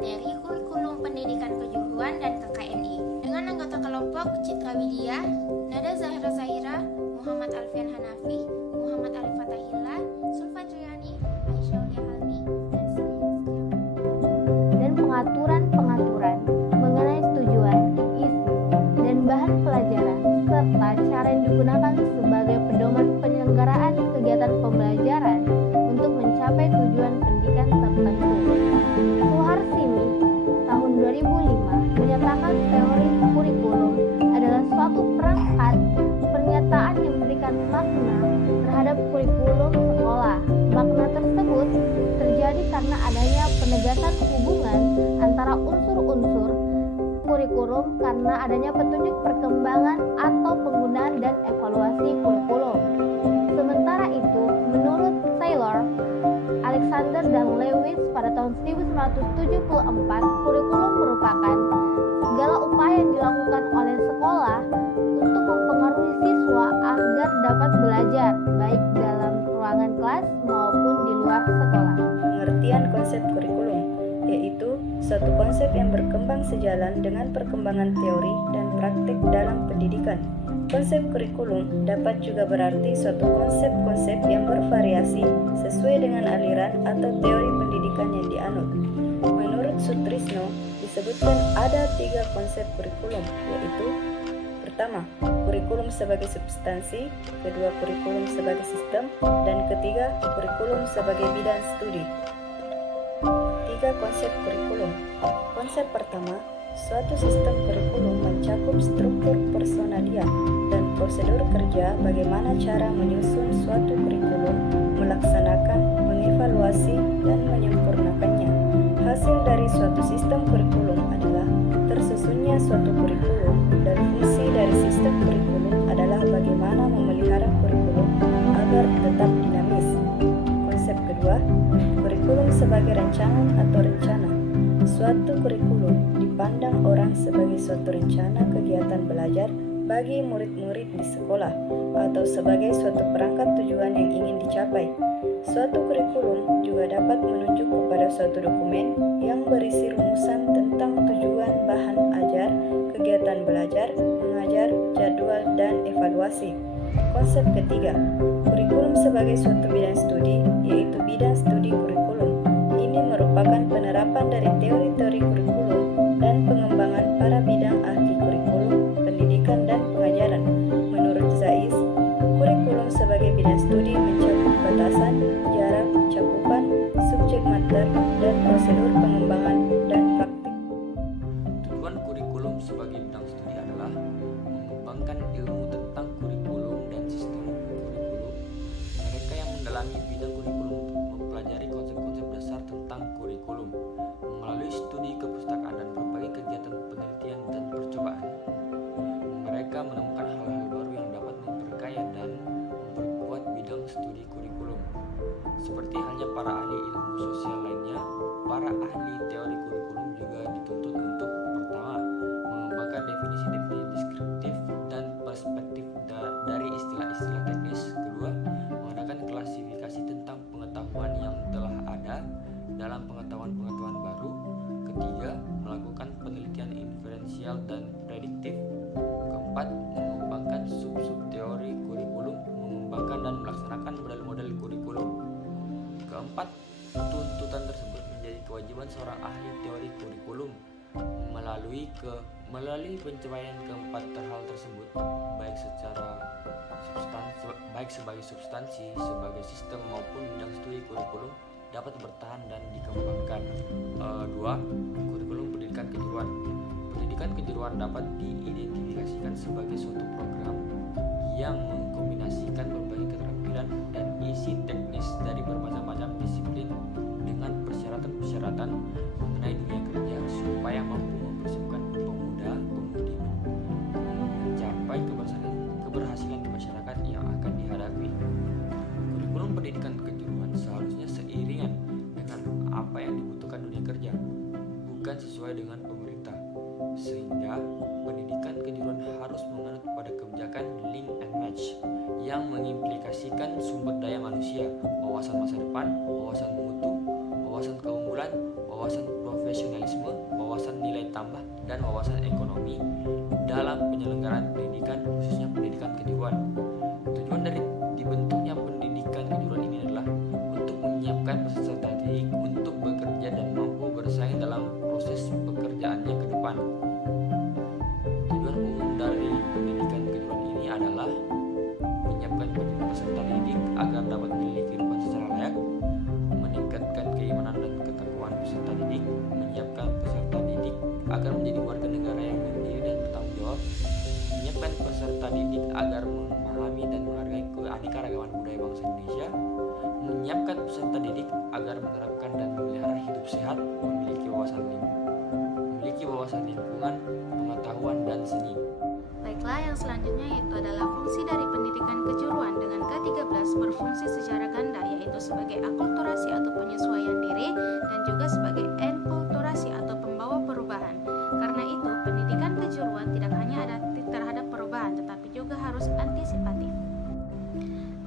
materi kurikulum pendidikan kejuruan dan KKNI dengan anggota kelompok Citra Widya, Nada Zahra Zahira, Muhammad Alfian Hanafi, Muhammad Arif Fatahila, Sulfadriani, Aisyah Aulia Halmi, dan dan pengaturan-pengaturan mengenai tujuan, isi, dan bahan pelajaran serta cara yang digunakan sebagai pedoman penyelenggaraan kegiatan pembelajaran untuk mencapai tujuan pendidikan tertentu. Suharsini tahun 2005 menyatakan teori kurikulum adalah suatu perangkat pernyataan yang memberikan makna terhadap kurikulum sekolah. Makna tersebut terjadi karena adanya penegasan hubungan antara unsur-unsur kurikulum karena adanya petunjuk perkembangan atau penggunaan dan evaluasi kurikulum. Sementara itu, menurut Taylor, Alexander dan Lewis pada tahun 1974, kurikulum merupakan segala upaya yang dilakukan oleh sekolah untuk mempengaruhi siswa agar dapat belajar baik dalam ruangan kelas maupun di luar sekolah. Pengertian konsep kurikulum yaitu suatu konsep yang berkembang sejalan dengan perkembangan teori dan praktik dalam pendidikan. Konsep kurikulum dapat juga berarti suatu konsep-konsep yang bervariasi sesuai dengan aliran atau teori pendidikan yang dianut. Menurut Sutrisno, disebutkan ada 3 konsep kurikulum, yaitu pertama, kurikulum sebagai substansi, kedua, kurikulum sebagai sistem, dan ketiga, kurikulum sebagai bidang studi. 3 konsep kurikulum. Konsep pertama, suatu sistem kurikulum mencakup struktur personalia dan prosedur kerja bagaimana cara menyusun suatu kurikulum, melaksanakan, mengevaluasi, dan menyempurnakannya. Hasil dari suatu sistem kurikulum adalah tersusunnya suatu kurikulum, dan fungsi dari sistem kurikulum adalah bagaimana memelihara kurikulum agar tetap dinamis. Konsep kedua, kurikulum sebagai rancangan atau rencana. Suatu kurikulum dipandang orang sebagai suatu rencana kegiatan belajar bagi murid-murid di sekolah atau sebagai suatu perangkat tujuan yang ingin dicapai. Suatu kurikulum juga dapat menunjuk kepada suatu dokumen yang berisi rumusan tentang tujuan bahan ajar, kegiatan belajar, mengajar, jadwal, dan evaluasi. Konsep ketiga, kurikulum sebagai suatu bidang studi, yaitu bidang studi kurikulum. Ini merupakan penerapan dari teori-teori kurikulum dan pengembangan para bidang ahli kurikulum, pendidikan, dan pengajaran. Menurut Zais, kurikulum sebagai bidang studi mencakup batasan, jarak, cakupan, subjek mater, dan prosedur pengembangan dan praktik. Tujuan kurikulum sebagai bidang studi adalah mengembangkan ilmu tentang kurikulum dan sistem kurikulum. Mereka yang mendalami bidang kurikulum mempelajari konsep-konsep dasar tentang kurikulum. Melalui studi kepustakaan dan berbagai kegiatan penelitian dan percobaan, mereka menemukan hal-hal baru yang dapat memperkaya dan memperkuat bidang studi kurikulum. Seperti halnya para ahli ilmu sosial lainnya, para ahli teori kurikulum juga dituntut untuk pertama, mengembangkan definisi-definisi deskriptif dan perspektif dari istilah-istilah teknis. Kedua, mengadakan klasifikasi tentang pengetahuan yang telah ada dalam pengetahuan-pengetahuan baru. Ketiga, melakukan penelitian inferensial dan prediktif. Keempat, mengembangkan sub-sub teori kurikulum, mengembangkan dan melaksanakan model-model kurikulum. Keempat, tuntutan tersebut menjadi kewajiban seorang ahli teori kurikulum. Melalui pencapaian keempat hal tersebut, baik sebagai substansi, sebagai sistem maupun bidang studi kurikulum dapat bertahan dan dikembangkan. 2. Kurikulum pendidikan kejuruan. Pendidikan kejuruan dapat diidentifikasikan sebagai suatu program yang mengkombinasikan berbagai keterampilan dan isi teknis dari bermacam-macam disiplin dengan persyaratan-persyaratan mengenai dunia kerja supaya mampu mempersiapkan pemuda-pemudi mencapai keberhasilan di masyarakat yang akan dihadapi. Kurikulum pendidikan kejuruan seharusnya seiringan dengan apa yang dibutuhkan dunia kerja, bukan sesuai dengan pemerintah, sehingga pendidikan kejuruan harus menganut pada kebijakan link and match yang mengimplikasikan sumber daya manusia, wawasan masa depan, wawasan mutu, wawasan keunggulan, wawasan profesionalisme, wawasan nilai tambah, dan wawasan ekonomi dalam penyelenggaraan pendidikan, khususnya pendidikan kejuruan. Tujuan dari dibentuknya pendidikan kejuruan ini adalah untuk menyiapkan peserta didik untuk bekerja dan mampu bersaing dalam proses pekerjaannya ke depan. Tujuan umum dari pendidikan kejuruan ini adalah menyiapkan peserta didik agar dapat memiliki kehidupan secara layak, meningkatkan keimanan dan ketakwaan peserta didik, menyiapkan peserta didik agar menjadi warga negara yang mandiri dan bertanggung jawab, menyiapkan peserta didik agar memahami dan menghargai keanekaragaman budaya bangsa Indonesia, menyiapkan peserta didik agar menerapkan dan memelihara hidup sehat, memiliki wawasan lingkungan, pengetahuan, dan seni. Baiklah, yang selanjutnya yaitu adalah fungsi dari pendidikan kejuruan dengan K13 berfungsi secara ganda, yaitu sebagai akulturasi atau penyesuaian diri dan juga sebagai enkulturasi atau pembawa perubahan. Karena itu, pendidikan kejuruan tidak hanya adaptif terhadap perubahan, tetapi juga harus antisipatif.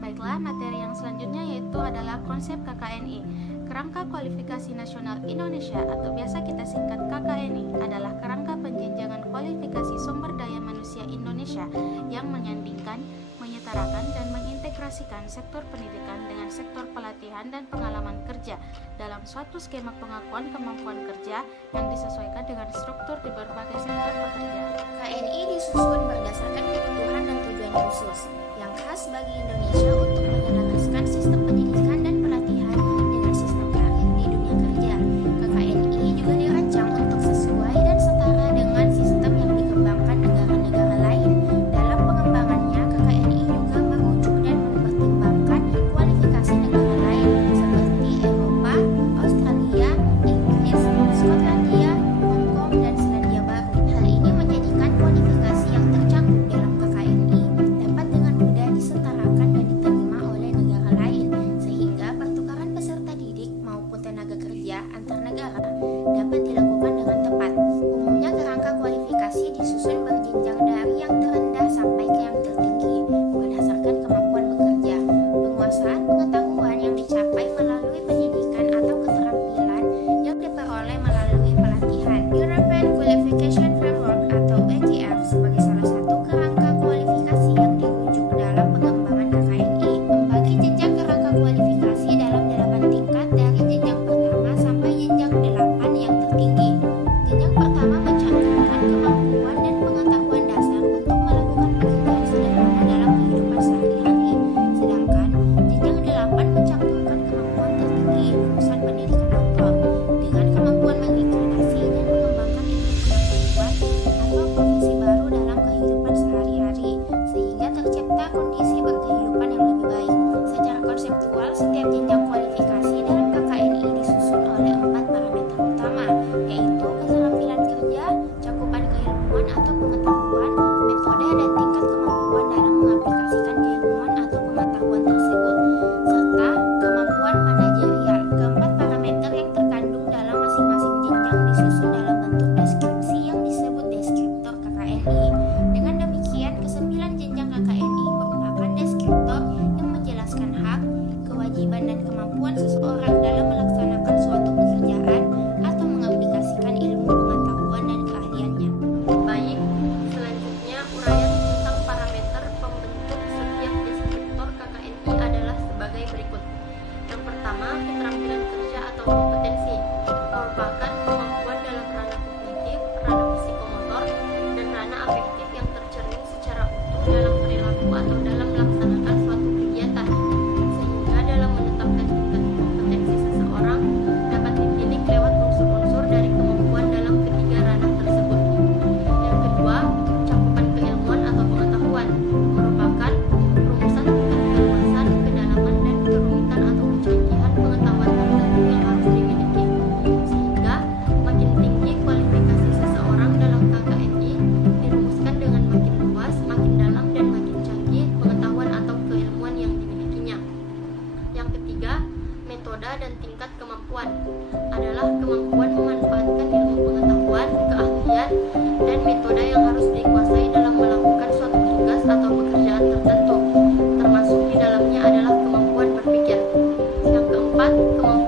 Baiklah, materi yang selanjutnya yaitu adalah konsep KKNI. Kerangka Kualifikasi Nasional Indonesia atau biasa kita singkat KKNI adalah kerangka penjenjangan kualifikasi sumber daya manusia Indonesia yang menyandingkan, menyetarakan, dan mengintegrasikan sektor pendidikan dengan sektor pelatihan dan pengalaman kerja dalam suatu skema pengakuan kemampuan kerja yang disesuaikan dengan struktur di berbagai sektor pekerjaan. KNI disusun berdasarkan kebutuhan dan tujuan khusus yang khas bagi Indonesia untuk menyelaraskan sistem pendidikan dan pelatihan dengan sistem karir di dunia kerja. KKNI juga dirancang untuk sesuai dan setara dengan sistem yang dikembangkan negara-negara lain. Dalam pengembangannya, KKNI juga merujuk dan mempertimbangkan kualifikasi negara lain seperti Eropa, Australia, Inggris, Skotlandia, Hong Kong, dan Selandia Baru. Hal ini menjadikan kualifikasi yang tercakup dalam KKNI dapat dengan mudah disetarakan dan diterima oleh negara lain, sehingga pertukaran peserta didik maupun tenaga kerja antar negara dapat dilakukan dengan tepat. Umumnya kerangka kualifikasi disusun berjenjang dari yang terendah sampai ke yang tertinggi berdasarkan kemampuan bekerja, penguasaan pengetahuan yang dicapai melalui pendidikan atau keterampilan yang diperoleh melalui pelatihan. European Qualification Framework atau EQF sebagai salah satu kerangka kualifikasi yang dirujuk dalam pengembangan KKNI membagi jenjang kerangka kualifikasi dalam 8 tingkat dari jenjang pertama sampai jenjang 8 yang tertinggi. Jenjang pertama mencantumkan kemampuan dan pengetahuan dasar untuk melakukan pekerjaan sederhana dalam kehidupan sehari-hari, sedangkan jenjang 8 mencantumkan kemampuan tertinggi lulusan pendidikan doktor dengan kemampuan mengikutasi dan mengembangkan ilmu pengetahuan atau profesi baru dalam kehidupan sehari-hari, sehingga tercipta kondisi berkehidupan yang lebih baik. Secara konseptual, setiap jenjang kualifikasi dalam KKNI disusun oleh 4 parameter utama, yaitu keterampilan kerja, cakupan keilmuan atau pengetahuan, metode dan tingkat kemampuan dalam mengaplikasikan keilmuan atau pengetahuan tersebut, serta kemampuan manajerial. Keempat parameter yang terkandung dalam masing-masing jenjang disusun dalam bentuk deskripsi yang disebut deskriptor KKNI. Dengan demikian, kesembilan jenjang KKNI merupakan deskriptor yang menjelaskan hak, kewajiban, dan kemampuan seseorang dalam melaksanakan suatu pekerjaan atau mengaplikasikan ilmu pengetahuan dan keahliannya. Baik, selanjutnya uraian tentang parameter pembentuk setiap deskriptor KKNI adalah sebagai berikut. Yang pertama, keterampilan kerja atau kompetensi merupakan kemampuan dalam ranah kognitif, ranah psikomotor, dan ranah afektif yang tercermin secara utuh dalam perilaku atau dalam melaksanakan suatu kegiatan, sehingga dalam menetapkan tingkat kompetensi seseorang dapat ditilik lewat unsur-unsur dari kemampuan dalam ketiga ranah tersebut. Yang kedua, cakupan keilmuan atau pengetahuan merupakan rumusan tingkat keluasan, kedalaman, dan kerumitan atau kecanggihan pengetahuan tertentu yang harus dimiliki, sehingga makin tinggi kualifikasi seseorang dalam KKNI dirumuskan dengan makin luas, makin dalam, dan makin canggih pengetahuan atau keilmuan yang dimilikinya. Yang ketiga, metode dan tingkat kemampuan adalah kemampuan memanfaatkan ilmu pengetahuan, keahlian, dan metode yang harus dikuasai dalam melakukan suatu tugas atau pekerjaan tertentu, termasuk di dalamnya adalah kemampuan berpikir. Yang keempat, kemampuan